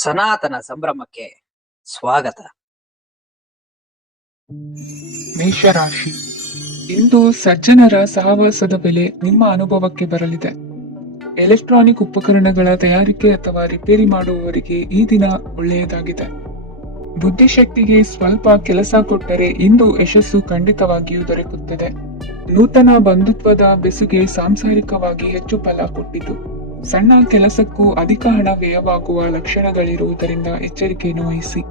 ಸನಾತನ ಸಂಭ್ರಮಕ್ಕೆ ಸ್ವಾಗತ. ಮೇಷರಾಶಿ. ಇಂದು ಸಜ್ಜನರ ಸಹವಾಸದ ಬೆಲೆ ನಿಮ್ಮ ಅನುಭವಕ್ಕೆ ಬರಲಿದೆ. ಎಲೆಕ್ಟ್ರಾನಿಕ್ ಉಪಕರಣಗಳ ತಯಾರಿಕೆ ಅಥವಾ ರಿಪೇರಿ ಮಾಡುವವರಿಗೆ ಈ ದಿನ ಒಳ್ಳೆಯದಾಗಿದೆ. ಬುದ್ಧಿಶಕ್ತಿಗೆ ಸ್ವಲ್ಪ ಕೆಲಸ ಕೊಟ್ಟರೆ ಇಂದು ಯಶಸ್ಸು ಖಂಡಿತವಾಗಿಯೂ ದೊರಕುತ್ತದೆ. ನೂತನ ಬಂಧುತ್ವದ ಬೆಸುಗೆ ಸಾಂಸಾರಿಕವಾಗಿ ಹೆಚ್ಚು ಫಲ ಕೊಟ್ಟಿತು. ಸಣ್ಣ ಕೆಲಸಕ್ಕೂ ಅಧಿಕ ಹಣ ವ್ಯಯವಾಗುವ ಲಕ್ಷಣಗಳಿರುವುದರಿಂದ ಎಚ್ಚರಿಕೆಯನ್ನು ವಹಿಸಿ.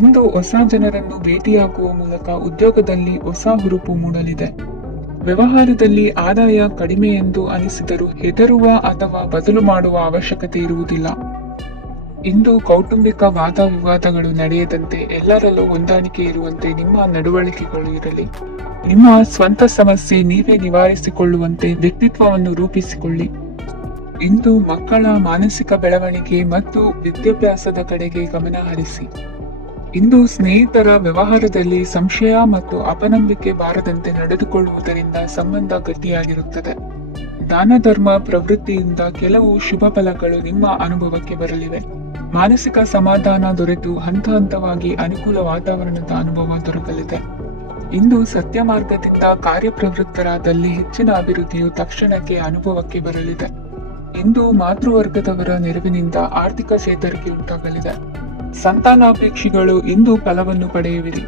ಇಂದು ಹೊಸ ಜನರನ್ನು ಭೇಟಿಯಾಗುವ ಮೂಲಕ ಉದ್ಯೋಗದಲ್ಲಿ ಹೊಸ ಹುರುಪು ಮೂಡಲಿದೆ. ವ್ಯವಹಾರದಲ್ಲಿ ಆದಾಯ ಕಡಿಮೆ ಎಂದು ಅನಿಸಿದರೂ ಹೆದರುವ ಅಥವಾ ಬದಲು ಮಾಡುವ ಅವಶ್ಯಕತೆ ಇರುವುದಿಲ್ಲ. ಇಂದು ಕೌಟುಂಬಿಕ ವಾದ ವಿವಾದಗಳು ನಡೆಯದಂತೆ ಎಲ್ಲರಲ್ಲೂ ಹೊಂದಾಣಿಕೆ ಇರುವಂತೆ ನಿಮ್ಮ ನಡವಳಿಕೆಗಳು ಇರಲಿ. ನಿಮ್ಮ ಸ್ವಂತ ಸಮಸ್ಯೆ ನೀವೇ ನಿವಾರಿಸಿಕೊಳ್ಳುವಂತೆ ವ್ಯಕ್ತಿತ್ವವನ್ನು ರೂಪಿಸಿಕೊಳ್ಳಿ. ಇಂದು ಮಕ್ಕಳ ಮಾನಸಿಕ ಬೆಳವಣಿಗೆ ಮತ್ತು ವಿದ್ಯಾಭ್ಯಾಸದ ಕಡೆಗೆ ಗಮನ ಹರಿಸಿ. ಇಂದು ಸ್ನೇಹಿತರ ವ್ಯವಹಾರದಲ್ಲಿ ಸಂಶಯ ಮತ್ತು ಅಪನಂಬಿಕೆ ಬಾರದಂತೆ ನಡೆದುಕೊಳ್ಳುವುದರಿಂದ ಸಂಬಂಧ ಗಟ್ಟಿಯಾಗಿರುತ್ತದೆ. ದಾನ ಧರ್ಮ ಪ್ರವೃತ್ತಿಯಿಂದ ಕೆಲವು ಶುಭ ಫಲಗಳು ನಿಮ್ಮ ಅನುಭವಕ್ಕೆ ಬರಲಿವೆ. ಮಾನಸಿಕ ಸಮಾಧಾನ ದೊರೆತು ಹಂತ ಹಂತವಾಗಿ ಅನುಕೂಲ ವಾತಾವರಣದ ಅನುಭವ ದೊರಕಲಿದೆ. ಇಂದು ಸತ್ಯ ಮಾರ್ಗದಿಂದ ಕಾರ್ಯಪ್ರವೃತ್ತರಾದಲ್ಲಿ ಹೆಚ್ಚಿನ ಅಭಿವೃದ್ಧಿಯು ತಕ್ಷಣಕ್ಕೆ ಅನುಭವಕ್ಕೆ ಬರಲಿದೆ. ಇಂದು ಮಾತೃವರ್ಗದವರ ನೆರವಿನಿಂದ ಆರ್ಥಿಕ ಚೇತರಿಕೆ ಉಂಟಾಗಲಿದೆ. ಸಂತಾನಾಪೇಕ್ಷಿಗಳು ಇಂದು ಫಲವನ್ನು ಪಡೆಯುವಿರಿ.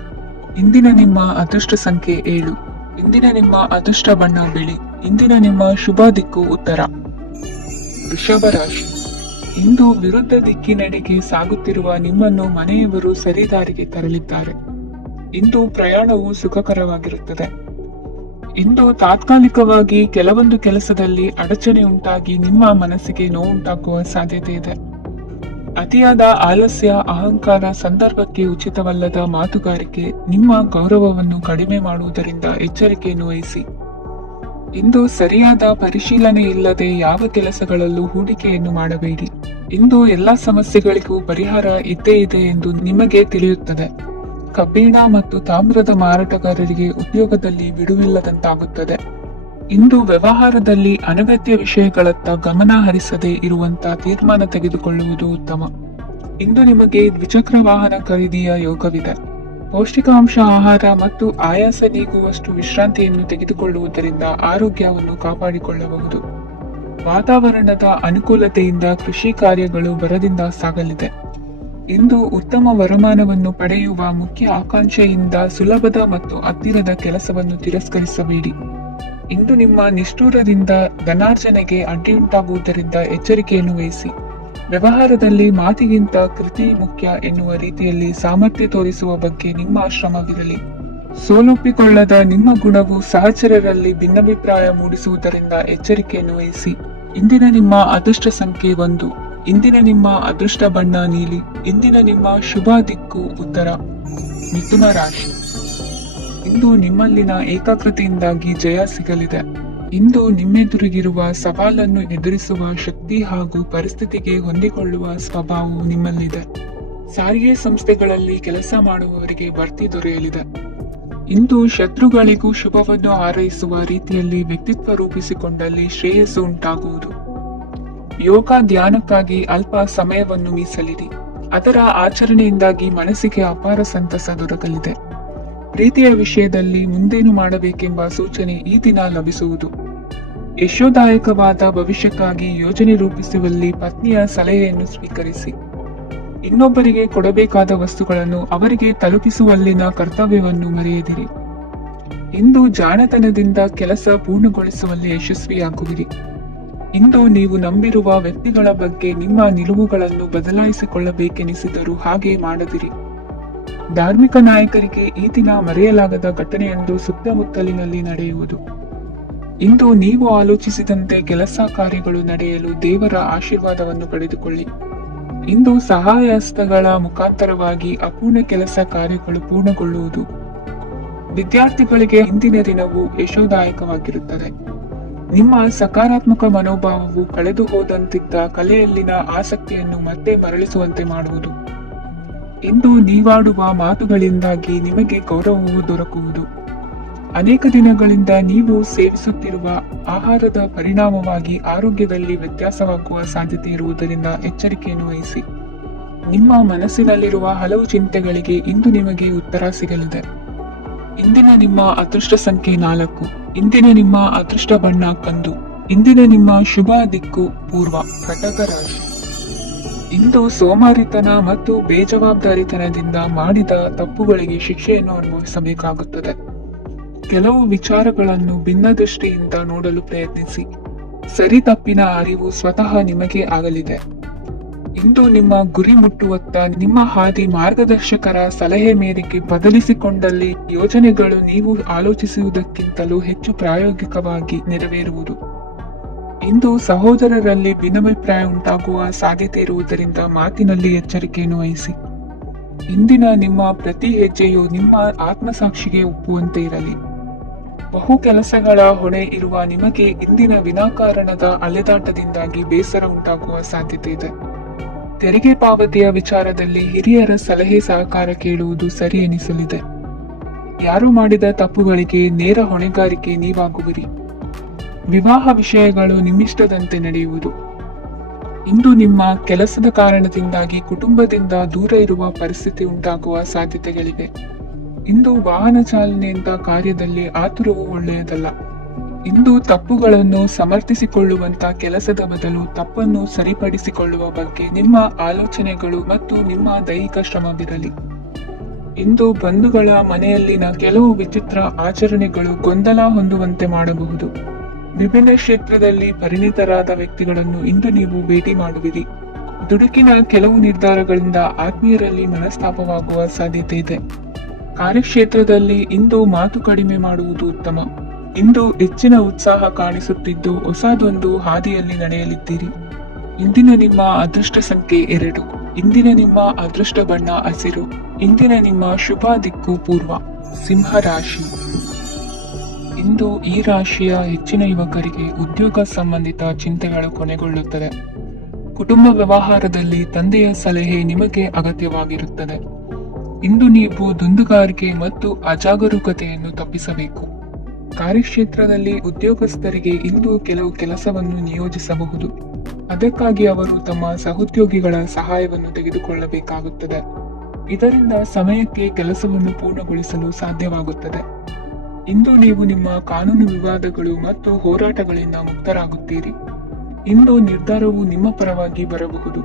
ಇಂದಿನ ನಿಮ್ಮ ಅದೃಷ್ಟ ಸಂಖ್ಯೆ 7. ಇಂದಿನ ನಿಮ್ಮ ಅದೃಷ್ಟ ಬಣ್ಣ ಬಿಳಿ. ಇಂದಿನ ನಿಮ್ಮ ಶುಭ ದಿಕ್ಕು ಉತ್ತರ. ವೃಷಭ ರಾಶಿ. ಇಂದು ವಿರುದ್ಧ ದಿಕ್ಕಿನೆಡೆಗೆ ಸಾಗುತ್ತಿರುವ ನಿಮ್ಮನ್ನು ಮನೆಯವರು ಸರಿದಾರಿಗೆ ತರಲಿದ್ದಾರೆ. ಇಂದು ಪ್ರಯಾಣವು ಸುಖಕರವಾಗಿರುತ್ತದೆ. ಇಂದು ತಾತ್ಕಾಲಿಕವಾಗಿ ಕೆಲವೊಂದು ಕೆಲಸದಲ್ಲಿ ಅಡಚಣೆ ಉಂಟಾಗಿ ನಿಮ್ಮ ಮನಸ್ಸಿಗೆ ನೋವುಂಟಾಗುವ ಸಾಧ್ಯತೆ ಇದೆ. ಅತಿಯಾದ ಆಲಸ್ಯ, ಅಹಂಕಾರ, ಸಂದರ್ಭಕ್ಕೆ ಉಚಿತವಲ್ಲದ ಮಾತುಗಾರಿಕೆ ನಿಮ್ಮ ಗೌರವವನ್ನು ಕಡಿಮೆ ಮಾಡುವುದರಿಂದ ಎಚ್ಚರಿಕೆಯನ್ನು ವಹಿಸಿ. ಇಂದು ಸರಿಯಾದ ಪರಿಶೀಲನೆ ಇಲ್ಲದೆ ಯಾವ ಕೆಲಸಗಳಲ್ಲೂ ಹೂಡಿಕೆಯನ್ನು ಮಾಡಬೇಡಿ. ಇಂದು ಎಲ್ಲಾ ಸಮಸ್ಯೆಗಳಿಗೂ ಪರಿಹಾರ ಇದ್ದೇ ಇದೆ ಎಂದು ನಿಮಗೆ ತಿಳಿಯುತ್ತದೆ. ಕಬ್ಬಿಣ ಮತ್ತು ತಾಮ್ರದ ಮಾರಾಟಗಾರರಿಗೆ ಉದ್ಯೋಗದಲ್ಲಿ ಬಿಡುವಿಲ್ಲದಂತಾಗುತ್ತದೆ. ಇಂದು ವ್ಯವಹಾರದಲ್ಲಿ ಅನಗತ್ಯ ವಿಷಯಗಳತ್ತ ಗಮನ ಹರಿಸದೆ ಇರುವಂತ ತೀರ್ಮಾನ ತೆಗೆದುಕೊಳ್ಳುವುದು ಉತ್ತಮ. ಇಂದು ನಿಮಗೆ ದ್ವಿಚಕ್ರ ವಾಹನ ಖರೀದಿಯ ಯೋಗವಿದೆ. ಪೌಷ್ಟಿಕಾಂಶ ಆಹಾರ ಮತ್ತು ಆಯಾಸ ನೀಗುವಷ್ಟು ವಿಶ್ರಾಂತಿಯನ್ನು ತೆಗೆದುಕೊಳ್ಳುವುದರಿಂದ ಆರೋಗ್ಯವನ್ನು ಕಾಪಾಡಿಕೊಳ್ಳಬಹುದು. ವಾತಾವರಣದ ಅನುಕೂಲತೆಯಿಂದ ಕೃಷಿ ಕಾರ್ಯಗಳು ಭರದಿಂದ ಸಾಗಲಿದೆ. ಇಂದು ಉತ್ತಮ ವರಮಾನವನ್ನು ಪಡೆಯುವ ಮುಖ್ಯ ಆಕಾಂಕ್ಷೆಯಿಂದ ಸುಲಭದ ಮತ್ತು ಹತ್ತಿರದ ಕೆಲಸವನ್ನು ತಿರಸ್ಕರಿಸಬೇಡಿ. ಇಂದು ನಿಮ್ಮ ನಿಷ್ಠೂರದಿಂದ ಧನಾರ್ಜನೆಗೆ ಅಡ್ಡಿಯುಂಟಾಗುವುದರಿಂದ ಎಚ್ಚರಿಕೆಯನ್ನು ವಹಿಸಿ. ವ್ಯವಹಾರದಲ್ಲಿ ಮಾತಿಗಿಂತ ಕೃತಿ ಮುಖ್ಯ ಎನ್ನುವ ರೀತಿಯಲ್ಲಿ ಸಾಮರ್ಥ್ಯ ತೋರಿಸುವ ಬಗ್ಗೆ ನಿಮ್ಮ ಶ್ರಮವಿರಲಿ. ಸೋಲೊಪ್ಪಿಕೊಳ್ಳದ ನಿಮ್ಮ ಗುಣವು ಸಹಚರರಲ್ಲಿ ಭಿನ್ನಾಭಿಪ್ರಾಯ ಮೂಡಿಸುವುದರಿಂದ ಎಚ್ಚರಿಕೆಯನ್ನು ವಹಿಸಿ. ಇಂದಿನ ನಿಮ್ಮ ಅದೃಷ್ಟ ಸಂಖ್ಯೆ 1. ಇಂದಿನ ನಿಮ್ಮ ಅದೃಷ್ಟ ಬಣ್ಣ ನೀಲಿ. ಇಂದಿನ ನಿಮ್ಮ ಶುಭ ದಿಕ್ಕು ಉತ್ತರ. ಮಿಥುನ ರಾಶಿ. ಇಂದು ನಿಮ್ಮಲ್ಲಿನ ಏಕಾಗ್ರತೆಯಿಂದಾಗಿ ಜಯ ಸಿಗಲಿದೆ. ಇಂದು ನಿಮ್ಮೆದುರಿಗಿರುವ ಸವಾಲನ್ನು ಎದುರಿಸುವ ಶಕ್ತಿ ಹಾಗೂ ಪರಿಸ್ಥಿತಿಗೆ ಹೊಂದಿಕೊಳ್ಳುವ ಸ್ವಭಾವವು ನಿಮ್ಮಲ್ಲಿದೆ. ಸಾರಿಗೆ ಸಂಸ್ಥೆಗಳಲ್ಲಿ ಕೆಲಸ ಮಾಡುವವರಿಗೆ ಬಡ್ತಿ ದೊರೆಯಲಿದೆ. ಇಂದು ಶತ್ರುಗಳಿಗೂ ಶುಭವನ್ನು ಹಾರೈಸುವ ರೀತಿಯಲ್ಲಿ ವ್ಯಕ್ತಿತ್ವ ರೂಪಿಸಿಕೊಂಡಲ್ಲಿ ಶ್ರೇಯಸ್ಸು ಉಂಟಾಗುವುದು. ಯೋಗ ಧ್ಯಾನಕ್ಕಾಗಿ ಅಲ್ಪ ಸಮಯವನ್ನು ಮೀಸಲಿಡಿ. ಅದರ ಆಚರಣೆಯಿಂದಾಗಿ ಮನಸ್ಸಿಗೆ ಅಪಾರ ಸಂತಸ ದೊರಕಲಿದೆ. ಪ್ರೀತಿಯ ವಿಷಯದಲ್ಲಿ ಮುಂದೇನು ಮಾಡಬೇಕೆಂಬ ಸೂಚನೆ ಈ ದಿನ ಲಭಿಸುವುದು. ಯಶೋದಾಯಕವಾದ ಭವಿಷ್ಯಕ್ಕಾಗಿ ಯೋಜನೆ ರೂಪಿಸುವಲ್ಲಿ ಪತ್ನಿಯ ಸಲಹೆಯನ್ನು ಸ್ವೀಕರಿಸಿ. ಇನ್ನೊಬ್ಬರಿಗೆ ಕೊಡಬೇಕಾದ ವಸ್ತುಗಳನ್ನು ಅವರಿಗೆ ತಲುಪಿಸುವಲ್ಲಿನ ಕರ್ತವ್ಯವನ್ನು ಮರೆಯದಿರಿ. ಇಂದು ಜಾಣತನದಿಂದ ಕೆಲಸ ಪೂರ್ಣಗೊಳಿಸುವಲ್ಲಿ ಯಶಸ್ವಿಯಾಗುವಿರಿ. ಇಂದು ನೀವು ನಂಬಿರುವ ವ್ಯಕ್ತಿಗಳ ಬಗ್ಗೆ ನಿಮ್ಮ ನಿಲುವುಗಳನ್ನು ಬದಲಾಯಿಸಿಕೊಳ್ಳಬೇಕೆನಿಸಿದರೂ ಹಾಗೆ ಮಾಡದಿರಿ. ಧಾರ್ಮಿಕ ನಾಯಕರಿಗೆ ಈ ದಿನ ಮರೆಯಲಾಗದ ಘಟನೆಯೊಂದು ಸುತ್ತಮುತ್ತಲಿನಲ್ಲಿ ನಡೆಯುವುದು. ಇಂದು ನೀವು ಆಲೋಚಿಸಿದಂತೆ ಕೆಲಸ ಕಾರ್ಯಗಳು ನಡೆಯಲು ದೇವರ ಆಶೀರ್ವಾದವನ್ನು ಪಡೆದುಕೊಳ್ಳಿ. ಇಂದು ಸಹಾಯ ಹಸ್ತಗಳ ಮುಖಾಂತರವಾಗಿ ಅಪೂರ್ಣ ಕೆಲಸ ಕಾರ್ಯಗಳು ಪೂರ್ಣಗೊಳ್ಳುವುದು. ವಿದ್ಯಾರ್ಥಿಗಳಿಗೆ ಇಂದಿನ ದಿನವು ಯಶೋದಾಯಕವಾಗಿರುತ್ತದೆ. ನಿಮ್ಮ ಸಕಾರಾತ್ಮಕ ಮನೋಭಾವವು ಕಳೆದು ಹೋದಂತಿದ್ದ ಕಲೆಯಲ್ಲಿನ ಆಸಕ್ತಿಯನ್ನು ಮತ್ತೆ ಮರಳಿಸುವಂತೆ ಮಾಡುವುದು. ಇಂದು ನೀವಾಡುವ ಮಾತುಗಳಿಂದಾಗಿ ನಿಮಗೆ ಗೌರವವು ದೊರಕುವುದು. ಅನೇಕ ದಿನಗಳಿಂದ ನೀವು ಸೇವಿಸುತ್ತಿರುವ ಆಹಾರದ ಪರಿಣಾಮವಾಗಿ ಆರೋಗ್ಯದಲ್ಲಿ ವ್ಯತ್ಯಾಸವಾಗುವ ಸಾಧ್ಯತೆ ಇರುವುದರಿಂದ ಎಚ್ಚರಿಕೆಯನ್ನು ವಹಿಸಿ. ನಿಮ್ಮ ಮನಸ್ಸಿನಲ್ಲಿರುವ ಹಲವು ಚಿಂತೆಗಳಿಗೆ ಇಂದು ನಿಮಗೆ ಉತ್ತರ ಸಿಗಲಿದೆ. ಇಂದಿನ ನಿಮ್ಮ ಅದೃಷ್ಟ ಸಂಖ್ಯೆ 4. ಇಂದಿನ ನಿಮ್ಮ ಅದೃಷ್ಟ ಬಣ್ಣ ಕಂದು. ಇಂದಿನ ನಿಮ್ಮ ಶುಭ ದಿಕ್ಕು ಪೂರ್ವ. ಕಟಕ ರಾಶಿ. ಇಂದು ಸೋಮಾರಿತನ ಮತ್ತು ಬೇಜವಾಬ್ದಾರಿತನದಿಂದ ಮಾಡಿದ ತಪ್ಪುಗಳಿಗೆ ಶಿಕ್ಷೆಯನ್ನು ಅನುಭವಿಸಬೇಕಾಗುತ್ತದೆ. ಕೆಲವು ವಿಚಾರಗಳನ್ನು ಭಿನ್ನ ದೃಷ್ಟಿಯಿಂದ ನೋಡಲು ಪ್ರಯತ್ನಿಸಿ. ಸರಿ ತಪ್ಪಿನ ಅರಿವು ಸ್ವತಃ ನಿಮಗೆ ಆಗಲಿದೆ. ಇಂದು ನಿಮ್ಮ ಗುರಿ ಮುಟ್ಟುವತ್ತ ನಿಮ್ಮ ಹಾದಿ ಮಾರ್ಗದರ್ಶಕರ ಸಲಹೆ ಮೇರೆಗೆ ಬದಲಿಸಿಕೊಂಡಲ್ಲಿ ಯೋಜನೆಗಳು ನೀವು ಆಲೋಚಿಸುವುದಕ್ಕಿಂತಲೂ ಹೆಚ್ಚು ಪ್ರಾಯೋಗಿಕವಾಗಿ ನೆರವೇರುವುದು. ಇಂದು ಸಹೋದರರಲ್ಲಿ ಭಿನ್ನಾಭಿಪ್ರಾಯ ಉಂಟಾಗುವ ಸಾಧ್ಯತೆ ಇರುವುದರಿಂದ ಮಾತಿನಲ್ಲಿ ಎಚ್ಚರಿಕೆಯನ್ನು ವಹಿಸಿ. ಇಂದಿನ ನಿಮ್ಮ ಪ್ರತಿ ಹೆಜ್ಜೆಯು ನಿಮ್ಮ ಆತ್ಮಸಾಕ್ಷಿಗೆ ಒಪ್ಪುವಂತೆ ಇರಲಿ. ಬಹು ಕೆಲಸಗಳ ಹೊಣೆ ಇರುವ ನಿಮಗೆ ಇಂದಿನ ವಿನಾಕಾರಣದ ಅಲೆದಾಟದಿಂದಾಗಿ ಬೇಸರ ಉಂಟಾಗುವ ಸಾಧ್ಯತೆ ಇದೆ. ತೆರಿಗೆ ಪಾವತಿಯ ವಿಚಾರದಲ್ಲಿ ಹಿರಿಯರ ಸಲಹೆ ಸಹಕಾರ ಕೇಳುವುದು ಸರಿ ಎನಿಸಲಿದೆ. ಯಾರು ಮಾಡಿದ ತಪ್ಪುಗಳಿಗೆ ನೇರ ಹೊಣೆಗಾರಿಕೆ ನೀವಾಗುವಿರಿ. ವಿವಾಹ ವಿಷಯಗಳು ನಿಮ್ಮಿಷ್ಟದಂತೆ ನಡೆಯುವುದು. ಇಂದು ನಿಮ್ಮ ಕೆಲಸದ ಕಾರಣದಿಂದಾಗಿ ಕುಟುಂಬದಿಂದ ದೂರ ಇರುವ ಪರಿಸ್ಥಿತಿ ಉಂಟಾಗುವ ಸಾಧ್ಯತೆಗಳಿವೆ. ಇಂದು ವಾಹನ ಚಾಲನೆಯಿಂದ ಕಾರ್ಯದಲ್ಲಿ ಆತುರವು ಒಳ್ಳೆಯದಲ್ಲ. ಇಂದು ತಪ್ಪುಗಳನ್ನು ಸಮರ್ಥಿಸಿಕೊಳ್ಳುವಂತ ಕೆಲಸದ ಬದಲು ತಪ್ಪನ್ನು ಸರಿಪಡಿಸಿಕೊಳ್ಳುವ ಬಗ್ಗೆ ನಿಮ್ಮ ಆಲೋಚನೆಗಳು ಮತ್ತು ನಿಮ್ಮ ದೈಹಿಕ ಶ್ರಮವಿರಲಿ. ಇಂದು ಬಂಧುಗಳ ಮನೆಯಲ್ಲಿನ ಕೆಲವು ವಿಚಿತ್ರ ಆಚರಣೆಗಳು ಗೊಂದಲ ಹೊಂದುವಂತೆ ಮಾಡಬಹುದು. ವಿಭಿನ್ನ ಕ್ಷೇತ್ರದಲ್ಲಿ ಪರಿಣಿತರಾದ ವ್ಯಕ್ತಿಗಳನ್ನು ಇಂದು ನೀವು ಭೇಟಿ ಮಾಡುವಿರಿ. ದುಡುಕಿನ ಕೆಲವು ನಿರ್ಧಾರಗಳಿಂದ ಆತ್ಮೀಯರಲ್ಲಿ ಮನಸ್ತಾಪವಾಗುವ ಸಾಧ್ಯತೆ ಇದೆ. ಕಾರ್ಯಕ್ಷೇತ್ರದಲ್ಲಿ ಇಂದು ಮಾತು ಕಡಿಮೆ ಮಾಡುವುದು ಉತ್ತಮ. ಇಂದು ಹೆಚ್ಚಿನ ಉತ್ಸಾಹ ಕಾಣಿಸುತ್ತಿದ್ದು ಹೊಸದೊಂದು ಹಾದಿಯಲ್ಲಿ ನಡೆಯಲಿದ್ದೀರಿ. ಇಂದಿನ ನಿಮ್ಮ ಅದೃಷ್ಟ ಸಂಖ್ಯೆ 2. ಇಂದಿನ ನಿಮ್ಮ ಅದೃಷ್ಟ ಬಣ್ಣ ಹಸಿರು. ಇಂದಿನ ನಿಮ್ಮ ಶುಭ ದಿಕ್ಕು ಪೂರ್ವ. ಸಿಂಹ ರಾಶಿ. ಇಂದು ಈ ರಾಶಿಯ ಹೆಚ್ಚಿನ ಯುವಕರಿಗೆ ಉದ್ಯೋಗ ಸಂಬಂಧಿತ ಚಿಂತೆಗಳು ಕೊನೆಗೊಳ್ಳುತ್ತದೆ. ಕುಟುಂಬ ವ್ಯವಹಾರದಲ್ಲಿ ತಂದೆಯ ಸಲಹೆ ನಿಮಗೆ ಅಗತ್ಯವಾಗಿರುತ್ತದೆ. ಇಂದು ನೀವು ದುಂದುಗಾರಿಕೆ ಮತ್ತು ಅಜಾಗರೂಕತೆಯನ್ನು ತಪ್ಪಿಸಬೇಕು. ಕಾರ್ಯಕ್ಷೇತ್ರದಲ್ಲಿ ಉದ್ಯೋಗಸ್ಥರಿಗೆ ಇಂದು ಕೆಲವು ಕೆಲಸವನ್ನು ನಿಯೋಜಿಸಬಹುದು. ಅದಕ್ಕಾಗಿ ಅವರು ತಮ್ಮ ಸಹೋದ್ಯೋಗಿಗಳ ಸಹಾಯವನ್ನು ತೆಗೆದುಕೊಳ್ಳಬೇಕಾಗುತ್ತದೆ. ಇದರಿಂದ ಸಮಯಕ್ಕೆ ಕೆಲಸವನ್ನು ಪೂರ್ಣಗೊಳಿಸಲು ಸಾಧ್ಯವಾಗುತ್ತದೆ. ಇಂದು ನೀವು ನಿಮ್ಮ ಕಾನೂನು ವಿವಾದಗಳು ಮತ್ತು ಹೋರಾಟಗಳಿಂದ ಮುಕ್ತರಾಗುತ್ತೀರಿ. ಇಂದು ನಿರ್ಧಾರವು ನಿಮ್ಮ ಪರವಾಗಿ ಬರಬಹುದು.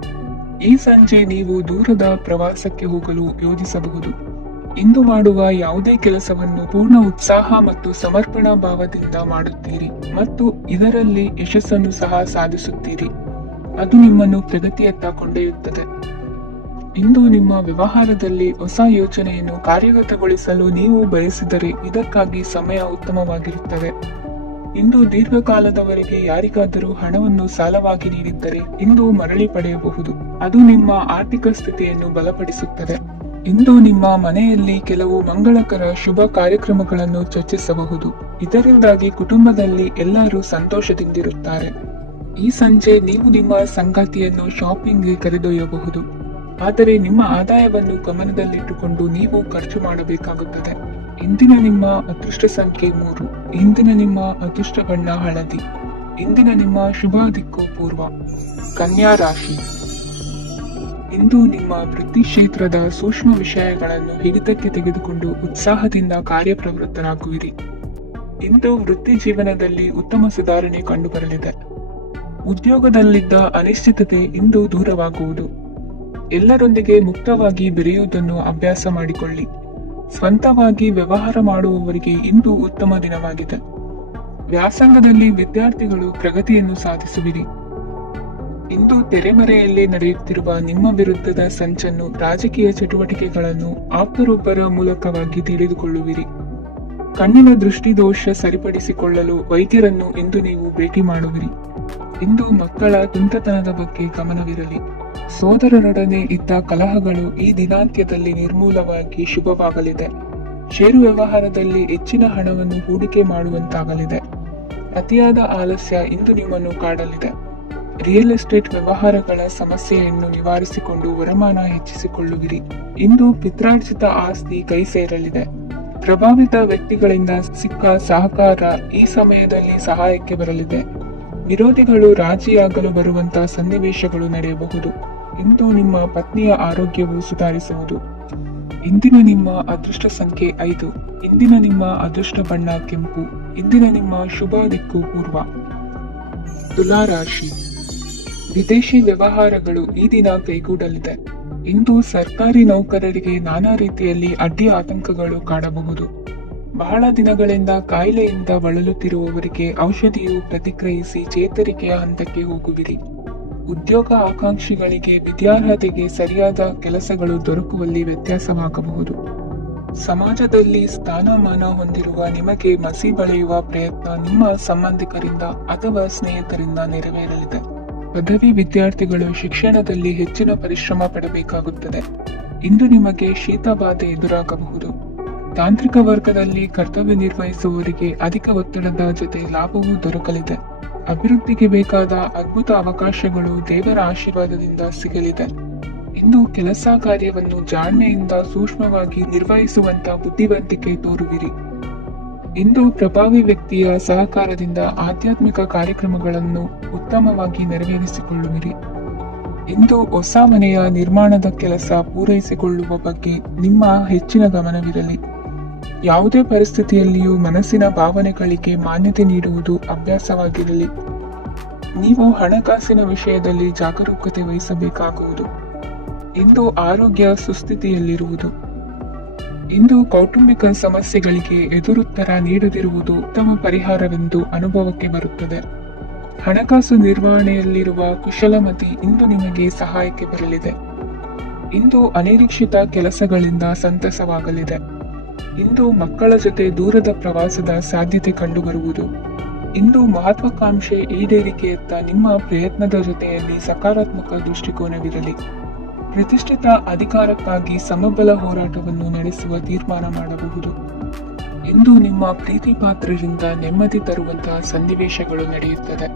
ಈ ಸಂಜೆ ನೀವು ದೂರದ ಪ್ರವಾಸಕ್ಕೆ ಹೋಗಲು ಯೋಜಿಸಬಹುದು. ಇಂದು ಮಾಡುವ ಯಾವುದೇ ಕೆಲಸವನ್ನು ಪೂರ್ಣ ಉತ್ಸಾಹ ಮತ್ತು ಸಮರ್ಪಣಾ ಭಾವದಿಂದ ಮಾಡುತ್ತೀರಿ ಮತ್ತು ಇದರಲ್ಲಿ ಯಶಸ್ಸನ್ನು ಸಹ ಸಾಧಿಸುತ್ತೀರಿ. ಅದು ನಿಮ್ಮನ್ನು ಪ್ರಗತಿಯತ್ತ ಕೊಂಡೊಯ್ಯುತ್ತದೆ. ಇಂದು ನಿಮ್ಮ ವ್ಯವಹಾರದಲ್ಲಿ ಹೊಸ ಯೋಚನೆಯನ್ನು ಕಾರ್ಯಗತಗೊಳಿಸಲು ನೀವು ಬಯಸಿದರೆ ಇದಕ್ಕಾಗಿ ಸಮಯ ಉತ್ತಮವಾಗಿರುತ್ತದೆ. ಇಂದು ದೀರ್ಘಕಾಲದವರೆಗೆ ಯಾರಿಗಾದರೂ ಹಣವನ್ನು ಸಾಲವಾಗಿ ನೀಡಿದ್ದರೆ ಇಂದು ಮರಳಿ ಪಡೆಯಬಹುದು. ಅದು ನಿಮ್ಮ ಆರ್ಥಿಕ ಸ್ಥಿತಿಯನ್ನು ಬಲಪಡಿಸುತ್ತದೆ. ಇಂದು ನಿಮ್ಮ ಮನೆಯಲ್ಲಿ ಕೆಲವು ಮಂಗಳಕರ ಶುಭ ಕಾರ್ಯಕ್ರಮಗಳನ್ನು ಚರ್ಚಿಸಬಹುದು. ಇದರಿಂದಾಗಿ ಕುಟುಂಬದಲ್ಲಿ ಎಲ್ಲರೂ ಸಂತೋಷದಿಂದಿರುತ್ತಾರೆ. ಈ ಸಂಜೆ ನೀವು ನಿಮ್ಮ ಸಂಗಾತಿಯನ್ನು ಶಾಪಿಂಗ್ಗೆ ಕರೆದೊಯ್ಯಬಹುದು. ಆದರೆ ನಿಮ್ಮ ಆದಾಯವನ್ನು ಗಮನದಲ್ಲಿಟ್ಟುಕೊಂಡು ನೀವು ಖರ್ಚು ಮಾಡಬೇಕಾಗುತ್ತದೆ. ಇಂದಿನ ನಿಮ್ಮ ಅದೃಷ್ಟ ಸಂಖ್ಯೆ 3. ಇಂದಿನ ನಿಮ್ಮ ಅದೃಷ್ಟ ಬಣ್ಣ ಹಳದಿ. ಇಂದಿನ ನಿಮ್ಮ ಶುಭ ದಿಕ್ಕು ಪೂರ್ವ. ಕನ್ಯಾ ರಾಶಿ. ಇಂದು ನಿಮ್ಮ ವೃತ್ತಿ ಕ್ಷೇತ್ರದ ಸೂಕ್ಷ್ಮ ವಿಷಯಗಳನ್ನು ಹಿಡಿತಕ್ಕೆ ತೆಗೆದುಕೊಂಡು ಉತ್ಸಾಹದಿಂದ ಕಾರ್ಯಪ್ರವೃತ್ತರಾಗುವಿರಿ. ಇಂದು ವೃತ್ತಿ ಜೀವನದಲ್ಲಿ ಉತ್ತಮ ಸುಧಾರಣೆ ಕಂಡುಬರಲಿದೆ. ಉದ್ಯೋಗದಲ್ಲಿದ್ದ ಅನಿಶ್ಚಿತತೆ ಇಂದು ದೂರವಾಗುವುದು. ಎಲ್ಲರೊಂದಿಗೆ ಮುಕ್ತವಾಗಿ ಬೆರೆಯುವುದನ್ನು ಅಭ್ಯಾಸ ಮಾಡಿಕೊಳ್ಳಿ. ಸ್ವಂತವಾಗಿ ವ್ಯವಹಾರ ಮಾಡುವವರಿಗೆ ಇಂದು ಉತ್ತಮ ದಿನವಾಗಿದೆ. ವ್ಯಾಸಂಗದಲ್ಲಿ ವಿದ್ಯಾರ್ಥಿಗಳು ಪ್ರಗತಿಯನ್ನು ಸಾಧಿಸುವಿರಿ. ಇಂದು ತೆರೆಮರೆಯಲ್ಲಿ ನಡೆಯುತ್ತಿರುವ ನಿಮ್ಮ ವಿರುದ್ಧದ ಸಂಚನ್ನು, ರಾಜಕೀಯ ಚಟುವಟಿಕೆಗಳನ್ನು ಆಪ್ತರೊಬ್ಬರ ಮೂಲಕವಾಗಿ ತಿಳಿದುಕೊಳ್ಳುವಿರಿ. ಕಣ್ಣಿನ ದೃಷ್ಟಿದೋಷ ಸರಿಪಡಿಸಿಕೊಳ್ಳಲು ವೈದ್ಯರನ್ನು ಇಂದು ನೀವು ಭೇಟಿ ಮಾಡುವಿರಿ. ಇಂದು ಮಕ್ಕಳ ತುಂಟತನದ ಬಗ್ಗೆ ಗಮನವಿರಲಿ. ಸೋದರರೊಡನೆ ಇದ್ದ ಕಲಹಗಳು ಈ ದಿನಾಂತ್ಯದಲ್ಲಿ ನಿರ್ಮೂಲವಾಗಿ ಶುಭವಾಗಲಿದೆ. ಷೇರು ವ್ಯವಹಾರದಲ್ಲಿ ಹೆಚ್ಚಿನ ಹಣವನ್ನು ಹೂಡಿಕೆ ಮಾಡುವಂತಾಗಲಿದೆ. ಅತಿಯಾದ ಆಲಸ್ಯ ಇಂದು ನಿಮ್ಮನ್ನು ಕಾಡಲಿದೆ. ರಿಯಲ್ ಎಸ್ಟೇಟ್ ವ್ಯವಹಾರಗಳ ಸಮಸ್ಯೆಯನ್ನು ನಿವಾರಿಸಿಕೊಂಡು ವರಮಾನ ಹೆಚ್ಚಿಸಿಕೊಳ್ಳುವಿರಿ. ಇಂದು ಪಿತ್ರಾರ್ಜಿತ ಆಸ್ತಿ ಕೈ ಸೇರಲಿದೆ. ಪ್ರಭಾವಿತ ವ್ಯಕ್ತಿಗಳಿಂದ ಸಿಕ್ಕ ಸಹಕಾರ ಈ ಸಮಯದಲ್ಲಿ ಸಹಾಯಕ್ಕೆ ಬರಲಿದೆ. ವಿರೋಧಿಗಳು ರಾಜಿಯಾಗಲು ಬರುವಂತಹ ಸನ್ನಿವೇಶಗಳು ನಡೆಯಬಹುದು. ಇಂದು ನಿಮ್ಮ ಪತ್ನಿಯ ಆರೋಗ್ಯವು ಸುಧಾರಿಸುವುದು. ಇಂದಿನ ನಿಮ್ಮ ಅದೃಷ್ಟ ಸಂಖ್ಯೆ 5. ಇಂದಿನ ನಿಮ್ಮ ಅದೃಷ್ಟ ಬಣ್ಣ ಕೆಂಪು. ಇಂದಿನ ನಿಮ್ಮ ಶುಭ ದಿಕ್ಕು ಪೂರ್ವ. ತುಲಾ ರಾಶಿ. ವಿದೇಶಿ ವ್ಯವಹಾರಗಳು ಈ ದಿನ ಕೈಗೂಡಲಿದೆ. ಇಂದು ಸರ್ಕಾರಿ ನೌಕರರಿಗೆ ನಾನಾ ರೀತಿಯಲ್ಲಿ ಅಡ್ಡಿ ಆತಂಕಗಳು ಕಾಡಬಹುದು. ಬಹಳ ದಿನಗಳಿಂದ ಕಾಯಿಲೆಯಿಂದ ಬಳಲುತ್ತಿರುವವರಿಗೆ ಔಷಧಿಯು ಪ್ರತಿಕ್ರಿಯಿಸಿ ಚೇತರಿಕೆಯ ಹಂತಕ್ಕೆ ಹೋಗುವಿರಿ. ಉದ್ಯೋಗ ಆಕಾಂಕ್ಷಿಗಳಿಗೆ ವಿದ್ಯಾರ್ಹತೆಗೆ ಸರಿಯಾದ ಕೆಲಸಗಳು ದೊರಕುವಲ್ಲಿ ವ್ಯತ್ಯಾಸವಾಗಬಹುದು. ಸಮಾಜದಲ್ಲಿ ಸ್ಥಾನಮಾನ ಹೊಂದಿರುವ ನಿಮಗೆ ಮಸಿ ಬಳಿಯುವ ಪ್ರಯತ್ನ ನಿಮ್ಮ ಸಂಬಂಧಿಕರಿಂದ ಅಥವಾ ಸ್ನೇಹಿತರಿಂದ ನೆರವೇರಲಿದೆ. ಪದವಿ ವಿದ್ಯಾರ್ಥಿಗಳು ಶಿಕ್ಷಣದಲ್ಲಿ ಹೆಚ್ಚಿನ ಪರಿಶ್ರಮ ಪಡಬೇಕಾಗುತ್ತದೆ. ಇಂದು ನಿಮಗೆ ಶೀತಬಾಧೆ ಎದುರಾಗಬಹುದು. ತಾಂತ್ರಿಕ ವರ್ಗದಲ್ಲಿ ಕರ್ತವ್ಯ ನಿರ್ವಹಿಸುವವರಿಗೆ ಅಧಿಕ ಒತ್ತಡದ ಜೊತೆ ಲಾಭವೂ ದೊರಕಲಿದೆ. ಅಭಿವೃದ್ಧಿಗೆ ಬೇಕಾದ ಅದ್ಭುತ ಅವಕಾಶಗಳು ದೇವರ ಆಶೀರ್ವಾದದಿಂದ ಸಿಗಲಿದೆ. ಇಂದು ಕೆಲಸ ಕಾರ್ಯವನ್ನು ಜಾಣ್ಮೆಯಿಂದ ಸೂಕ್ಷ್ಮವಾಗಿ ನಿರ್ವಹಿಸುವಂತ ಬುದ್ಧಿವಂತಿಕೆ ತೋರುವಿರಿ. ಇಂದು ಪ್ರಭಾವಿ ವ್ಯಕ್ತಿಯ ಸಹಕಾರದಿಂದ ಆಧ್ಯಾತ್ಮಿಕ ಕಾರ್ಯಕ್ರಮಗಳನ್ನು ಉತ್ತಮವಾಗಿ ನೆರವೇರಿಸಿಕೊಳ್ಳುವಿರಿ. ಇಂದು ಹೊಸ ಮನೆಯ ನಿರ್ಮಾಣದ ಕೆಲಸ ಪೂರೈಸಿಕೊಳ್ಳುವ ಬಗ್ಗೆ ನಿಮ್ಮ ಹೆಚ್ಚಿನ ಗಮನವಿರಲಿ. ಯಾವುದೇ ಪರಿಸ್ಥಿತಿಯಲ್ಲಿಯೂ ಮನಸ್ಸಿನ ಭಾವನೆಗಳಿಗೆ ಮಾನ್ಯತೆ ನೀಡುವುದು ಅಭ್ಯಾಸವಾಗಿರಲಿ. ನೀವು ಹಣಕಾಸಿನ ವಿಷಯದಲ್ಲಿ ಜಾಗರೂಕತೆ ವಹಿಸಬೇಕಾಗುವುದು. ಇಂದು ಆರೋಗ್ಯ ಸುಸ್ಥಿತಿಯಲ್ಲಿರುವುದು. ಇಂದು ಕೌಟುಂಬಿಕ ಸಮಸ್ಯೆಗಳಿಗೆ ಎದುರುತ್ತರ ನೀಡದಿರುವುದು ಉತ್ತಮ ಪರಿಹಾರವೆಂದು ಅನುಭವಕ್ಕೆ ಬರುತ್ತದೆ. ಹಣಕಾಸು ನಿರ್ವಹಣೆಯಲ್ಲಿರುವ ಕುಶಲಮತಿ ಇಂದು ನಿಮಗೆ ಸಹಾಯಕ್ಕೆ ಬರಲಿದೆ. ಇಂದು ಅನಿರೀಕ್ಷಿತ ಕೆಲಸಗಳಿಂದ ಸಂತಸವಾಗಲಿದೆ. ಇಂದು ಮಕ್ಕಳ ಜೊತೆ ದೂರದ ಪ್ರವಾಸದ ಸಾಧ್ಯತೆ ಕಂಡುಬರುವುದು. ಇಂದು ಮಹತ್ವಾಕಾಂಕ್ಷೆ ಈಡೇರಿಕೆಯತ್ತ ನಿಮ್ಮ ಪ್ರಯತ್ನದ ಜೊತೆಯಲ್ಲಿ ಸಕಾರಾತ್ಮಕ ದೃಷ್ಟಿಕೋನವಿರಲಿ. ಪ್ರತಿಷ್ಠಿತ ಅಧಿಕಾರಕ್ಕಾಗಿ ಸಮಬಲ ಹೋರಾಟವನ್ನು ನಡೆಸುವ ತೀರ್ಮಾನ ಮಾಡಬಹುದು. ಇಂದು ನಿಮ್ಮ ಪ್ರೀತಿ ಪಾತ್ರರಿಂದ ನೆಮ್ಮದಿ ತರುವಂತಹ ಸನ್ನಿವೇಶಗಳು ನಡೆಯುತ್ತದೆ.